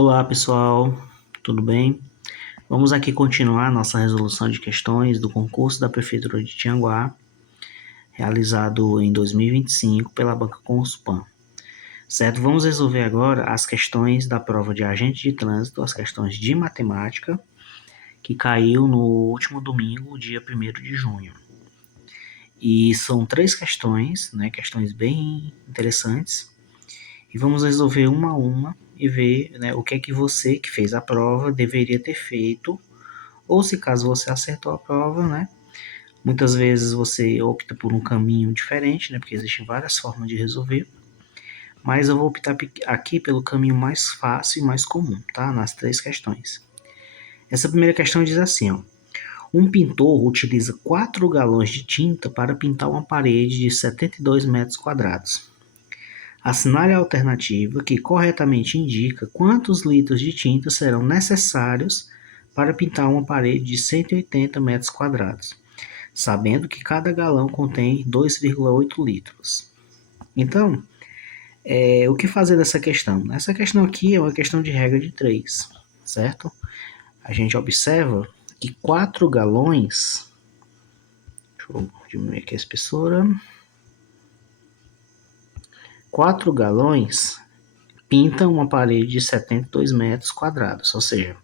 Olá pessoal, tudo bem? Vamos aqui continuar nossa resolução de questões do concurso da Prefeitura de Tianguá, realizado em 2025 pela Banca Conspan. Certo? Vamos resolver agora as questões da prova de agente de trânsito, as questões de matemática, que caiu no último domingo, dia 1º de junho. E são 3 questões, né? Questões bem interessantes. E vamos resolver uma a uma e ver, né, o que é que você que fez a prova deveria ter feito, ou se caso você acertou a prova, né? Muitas vezes você opta por um caminho diferente, né? Porque existem várias formas de resolver. Mas eu vou optar aqui pelo caminho mais fácil e mais comum, tá? Nas 3 questões. Essa primeira questão diz assim, ó. Um pintor utiliza 4 galões de tinta para pintar uma parede de 72 metros quadrados. Assinale a alternativa que corretamente indica quantos litros de tinta serão necessários para pintar uma parede de 180 metros quadrados, sabendo que cada galão contém 2,8 litros. Então, o que fazer dessa questão? Essa questão aqui é uma questão de regra de 3, certo? A gente observa que 4 galões... Deixa eu diminuir aqui a espessura. 4 galões pintam uma parede de 72 metros quadrados, ou seja,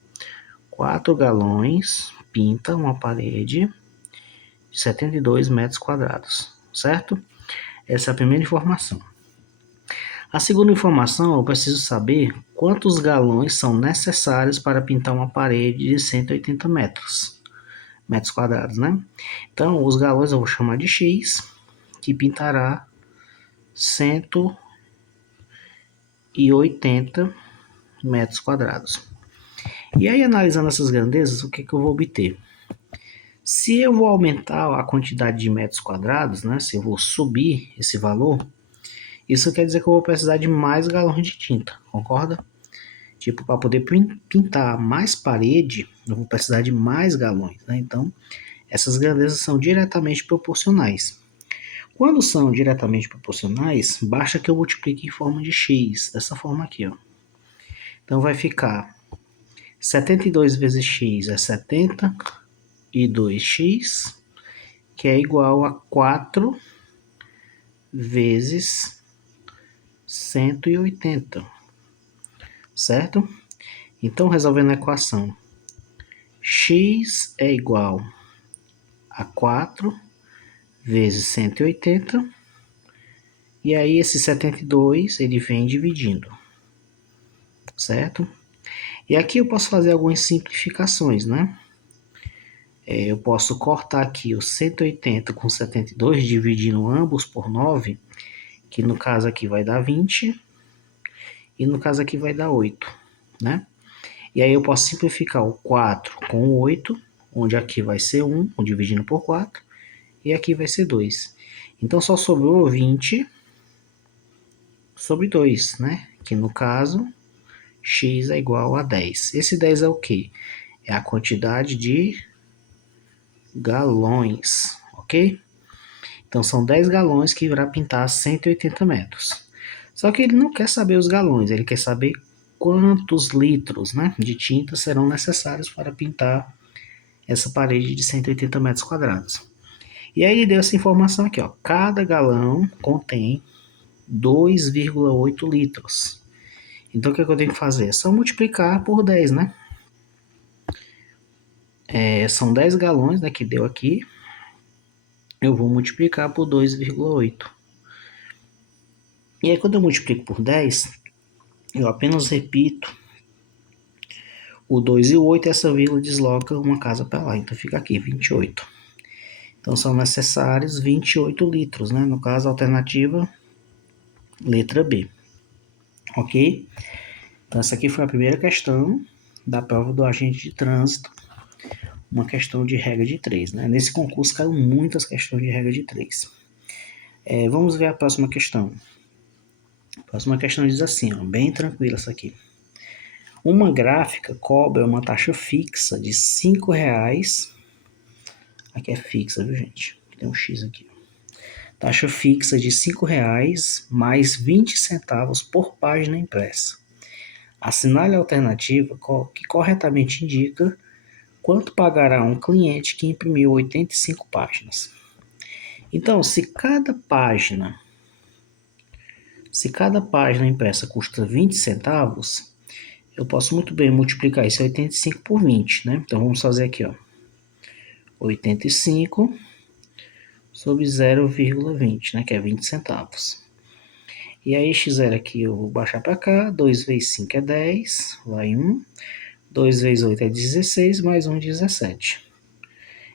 4 galões pintam uma parede de 72 metros quadrados, certo? Essa é a primeira informação. A segunda informação, eu preciso saber quantos galões são necessários para pintar uma parede de 180 metros quadrados, né? Então, os galões eu vou chamar de X, que pintará 180 metros quadrados. E aí, analisando essas grandezas, o que eu vou obter? Se eu vou aumentar a quantidade de metros quadrados, né, se eu vou subir esse valor, isso quer dizer que eu vou precisar de mais galões de tinta, concorda? Tipo, para poder pintar mais parede, eu vou precisar de mais galões, né? Então, essas grandezas são diretamente proporcionais. Quando são diretamente proporcionais, basta que eu multiplique em forma de x, dessa forma aqui, ó. Então, vai ficar 72 vezes x é 70 e 2x, que é igual a 4 vezes 180, certo? Então, resolvendo a equação, x é igual a 4 vezes 180, e aí esse 72 ele vem dividindo, certo? E aqui eu posso fazer algumas simplificações, né? Eu posso cortar aqui o 180 com 72, dividindo ambos por 9, que no caso aqui vai dar 20, e no caso aqui vai dar 8, né? E aí eu posso simplificar o 4 com o 8, onde aqui vai ser 1, dividindo por 4, e aqui vai ser 2. Então só sobrou 20 sobre 2, né? Que no caso, x é igual a 10. Esse 10 é o quê? É a quantidade de galões, ok? Então são 10 galões que irá pintar 180 metros. Só que ele não quer saber os galões, ele quer saber quantos litros, né, de tinta serão necessários para pintar essa parede de 180 metros quadrados. E aí ele deu essa informação aqui, ó. Cada galão contém 2,8 litros. Então o que eu tenho que fazer? É só multiplicar por 10, né? São 10 galões, né, que deu aqui. Eu vou multiplicar por 2,8. E aí quando eu multiplico por 10, eu apenas repito o 2 e o 8, e essa vírgula desloca uma casa para lá. Então fica aqui, 28. Então são necessários 28 litros, né? No caso, a alternativa, letra B. Ok? Então essa aqui foi a primeira questão da prova do agente de trânsito. Uma questão de regra de 3, né? Nesse concurso caíram muitas questões de regra de 3. Vamos ver a próxima questão. A próxima questão diz assim, ó, bem tranquila essa aqui. Uma gráfica cobra uma taxa fixa de R$5. Aqui é fixa, viu, gente? Tem um X aqui. Taxa fixa de R$5 mais 20 centavos por página impressa. Assinale a alternativa que corretamente indica quanto pagará um cliente que imprimiu 85 páginas. Então, se cada página impressa custa 20 centavos, eu posso muito bem multiplicar esse 85 por 20, né? Então, vamos fazer aqui, ó. 85 sobre 0,20, né? Que é 20 centavos. E aí, x0 aqui eu vou baixar para cá. 2 vezes 5 é 10, vai 1. 2 vezes 8 é 16, mais 1, 17.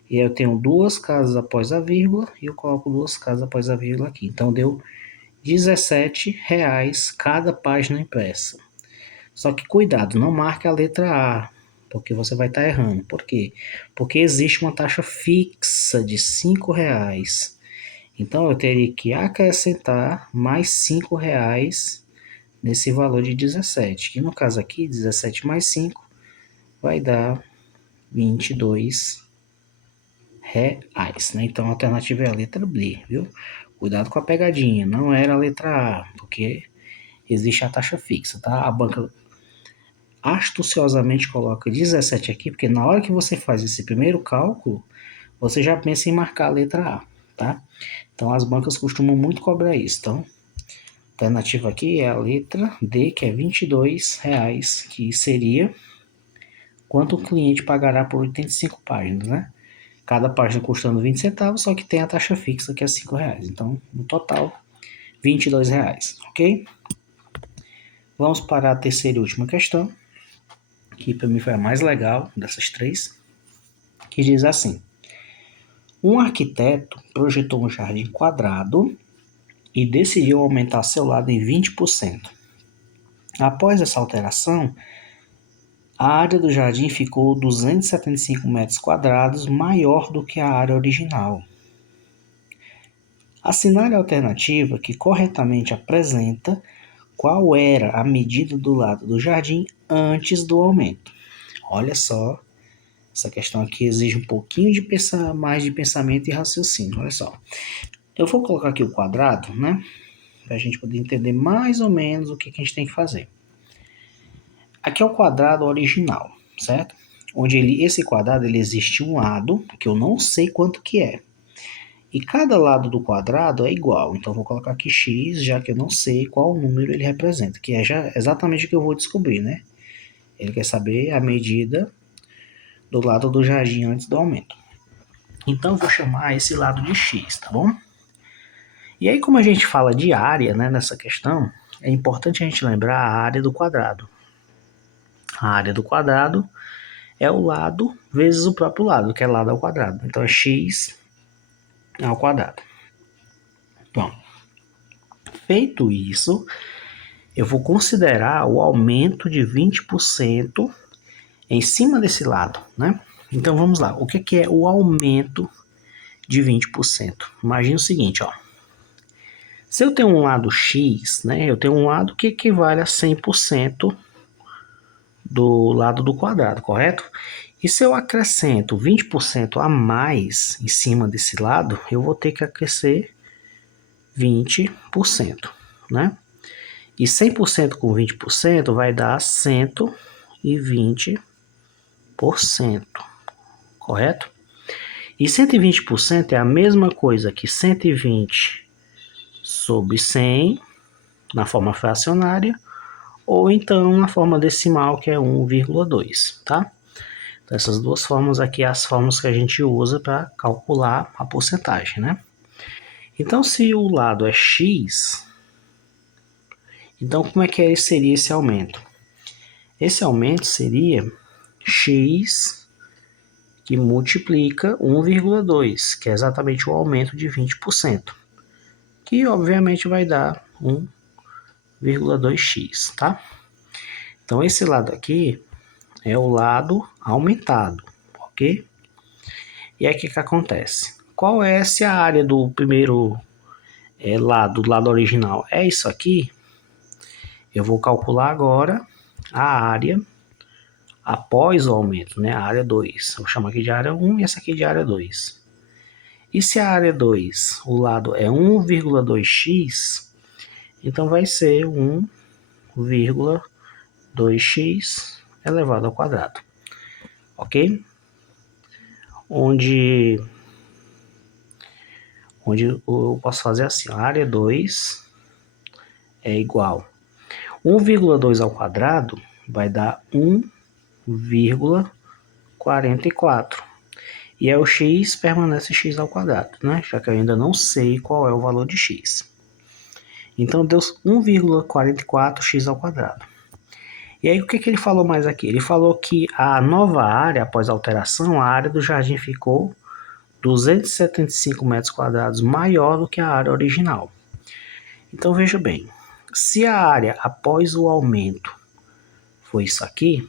E aí eu tenho duas casas após a vírgula, e eu coloco duas casas após a vírgula aqui. Então, deu R$17 cada página impressa. Só que cuidado, não marque a letra A, porque você vai estar errando. Por quê? Porque existe uma taxa fixa de R$5. Então eu teria que acrescentar mais R$5 nesse valor de 17. Que no caso aqui, 17 mais 5 vai dar R$22. Né? Então a alternativa é a letra B, viu? Cuidado com a pegadinha, não era a letra A, porque existe a taxa fixa, tá? A banca astuciosamente coloca 17 aqui, porque na hora que você faz esse primeiro cálculo, você já pensa em marcar a letra A, tá? Então as bancas costumam muito cobrar isso. Então, a alternativa aqui é a letra D, que é R$22, que seria quanto o cliente pagará por 85 páginas, né? Cada página custando 20 centavos, só que tem a taxa fixa, que é R$5. Então, no total, R$22, ok? Vamos para a terceira e última questão, que para mim foi a mais legal dessas três, que diz assim: um arquiteto projetou um jardim quadrado e decidiu aumentar seu lado em 20%. Após essa alteração, a área do jardim ficou 275 metros quadrados maior do que a área original. Assinale a alternativa que corretamente apresenta qual era a medida do lado do jardim antes do aumento. Olha só, essa questão aqui exige um pouquinho de mais de pensamento e raciocínio. Olha só, eu vou colocar aqui o quadrado, né? Para a gente poder entender mais ou menos o que a gente tem que fazer. Aqui é o quadrado original, certo? Onde esse quadrado existe um lado que eu não sei quanto que é. E cada lado do quadrado é igual. Então, eu vou colocar aqui x, já que eu não sei qual número ele representa, que é já exatamente o que eu vou descobrir, né? Ele quer saber a medida do lado do jardim antes do aumento. Então, eu vou chamar esse lado de x, tá bom? E aí, como a gente fala de área, né, nessa questão, é importante a gente lembrar a área do quadrado. A área do quadrado é o lado vezes o próprio lado, que é lado ao quadrado. Então, é x ao quadrado. Bom, feito isso, eu vou considerar o aumento de 20% em cima desse lado, né? Então, vamos lá. O que é o aumento de 20%? Imagina o seguinte, ó. Se eu tenho um lado x, né? Eu tenho um lado que equivale a 100% do lado do quadrado, correto? E se eu acrescento 20% a mais em cima desse lado, eu vou ter que acrescer 20%, né? E 100% com 20% vai dar 120%, correto? E 120% é a mesma coisa que 120 sobre 100 na forma fracionária, ou então na forma decimal, que é 1,2, tá? Então, essas duas formas aqui são as formas que a gente usa para calcular a porcentagem, né? Então, se o lado é x, então como é que seria esse aumento? Esse aumento seria x que multiplica 1,2, que é exatamente o aumento de 20%, que obviamente vai dar 1,2x, tá? Então, esse lado aqui é o lado aumentado, ok? E aí, o que acontece? Qual é essa área do primeiro lado, do lado original? É isso aqui. Eu vou calcular agora a área após o aumento, né? A área 2. Eu vou chamar aqui de área 1 e essa aqui de área 2. E se a área 2, o lado é 1,2x, então vai ser 1,2 2x elevado ao quadrado, ok? Onde eu posso fazer assim, a área 2 é igual 1,2 ao quadrado vai dar 1,44. E aí o x permanece x ao quadrado, né? Já que eu ainda não sei qual é o valor de x. Então deu 1,44x ao quadrado. E aí o que ele falou mais aqui? Ele falou que a nova área, após a alteração, a área do jardim ficou 275 metros quadrados maior do que a área original. Então veja bem, se a área após o aumento foi isso aqui,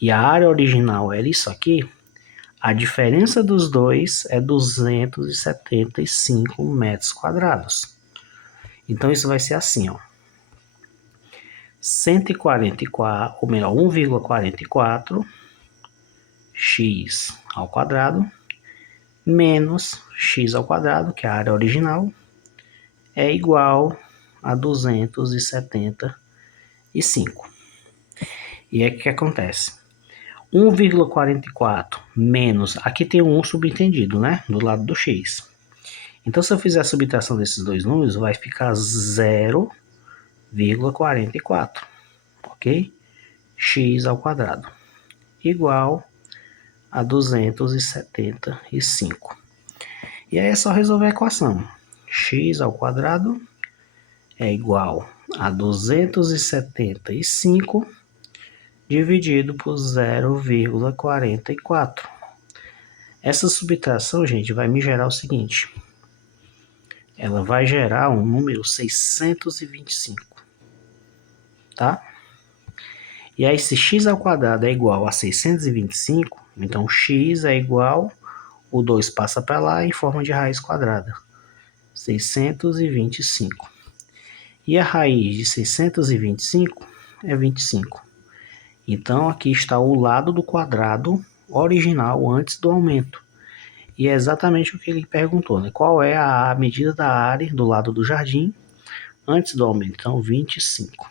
e a área original era isso aqui, a diferença dos dois é 275 metros quadrados. Então isso vai ser assim, ó. 144, ou melhor, 1,44 x ao quadrado menos x ao quadrado, que é a área original, é igual a 275. E aí o que acontece? 1,44 menos, aqui tem um subentendido, né? Do lado do x. Então, se eu fizer a subtração desses dois números, vai ficar 0,44, ok? X ao quadrado, igual a 275. E aí é só resolver a equação. X ao quadrado é igual a 275 dividido por 0,44. Essa subtração, gente, vai me gerar o seguinte. Ela vai gerar um número 625, tá? E aí, se x ao quadrado é igual a 625, então x é igual, o 2 passa para lá em forma de raiz quadrada. 625. E a raiz de 625 é 25. Então, aqui está o lado do quadrado original antes do aumento. E é exatamente o que ele perguntou, né? Qual é a medida da área do lado do jardim antes do aumento? Então, 25.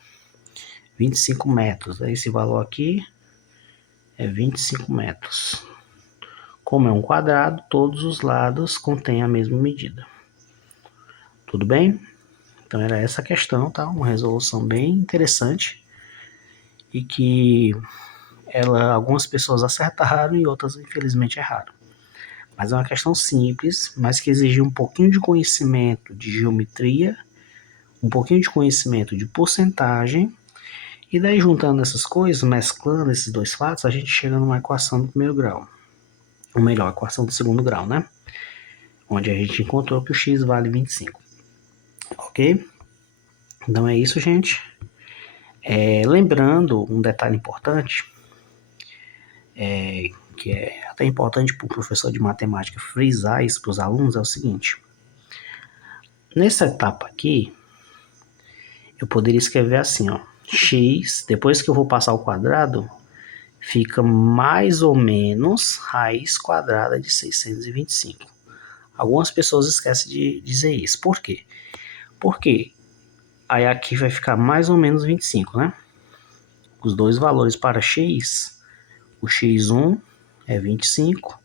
25 metros. Esse valor aqui é 25 metros. Como é um quadrado, todos os lados contêm a mesma medida. Tudo bem? Então, era essa a questão, tá? Uma resolução bem interessante. E que algumas pessoas acertaram e outras, infelizmente, erraram. Mas é uma questão simples, mas que exige um pouquinho de conhecimento de geometria, um pouquinho de conhecimento de porcentagem, e daí juntando essas coisas, mesclando esses dois fatos, a gente chega numa equação do primeiro grau. Ou melhor, equação do segundo grau, né? Onde a gente encontrou que o x vale 25. Ok? Então é isso, gente. Lembrando um detalhe importante, que é até importante para o professor de matemática frisar isso para os alunos, é o seguinte. Nessa etapa aqui, eu poderia escrever assim, ó. X, depois que eu vou passar ao quadrado, fica mais ou menos raiz quadrada de 625. Algumas pessoas esquecem de dizer isso. Por quê? Porque aí aqui vai ficar mais ou menos 25, né? Os dois valores para x, o x1 é 25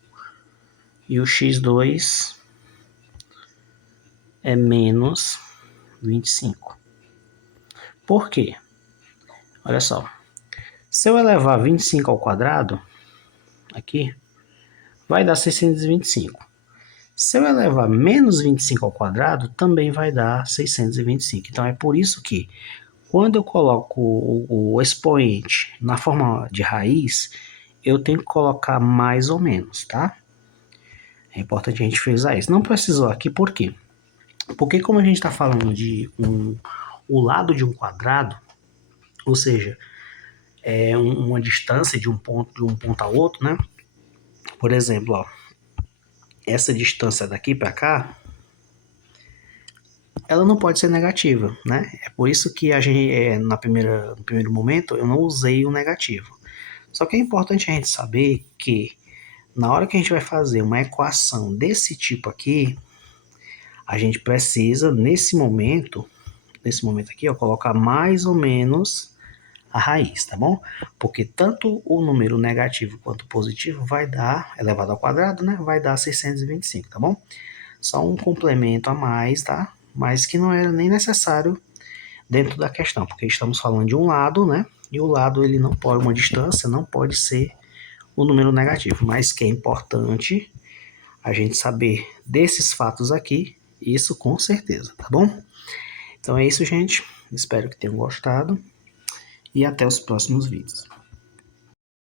e o x2 é menos 25. Por quê? Olha só. Se eu elevar 25 ao quadrado, aqui, vai dar 625. Se eu elevar menos 25 ao quadrado, também vai dar 625. Então, é por isso que, quando eu coloco o expoente na forma de raiz, eu tenho que colocar mais ou menos, tá? É importante a gente frisar isso. Não precisou aqui, por quê? Porque como a gente está falando de o lado de um quadrado, ou seja, é uma distância de um ponto a outro, né? Por exemplo, ó, essa distância daqui para cá, ela não pode ser negativa, né? É por isso que a gente, no primeiro momento, eu não usei o negativo. Só que é importante a gente saber que na hora que a gente vai fazer uma equação desse tipo aqui, a gente precisa, nesse momento aqui, ó, colocar mais ou menos a raiz, tá bom? Porque tanto o número negativo quanto positivo vai dar, elevado ao quadrado, né? Vai dar 625, tá bom? Só um complemento a mais, tá? Mas que não era nem necessário dentro da questão, porque estamos falando de um lado, né? E o lado, ele não pode, uma distância não pode ser um número negativo, mas que é importante a gente saber desses fatos aqui, isso com certeza, tá bom? Então é isso, gente. Espero que tenham gostado e até os próximos vídeos.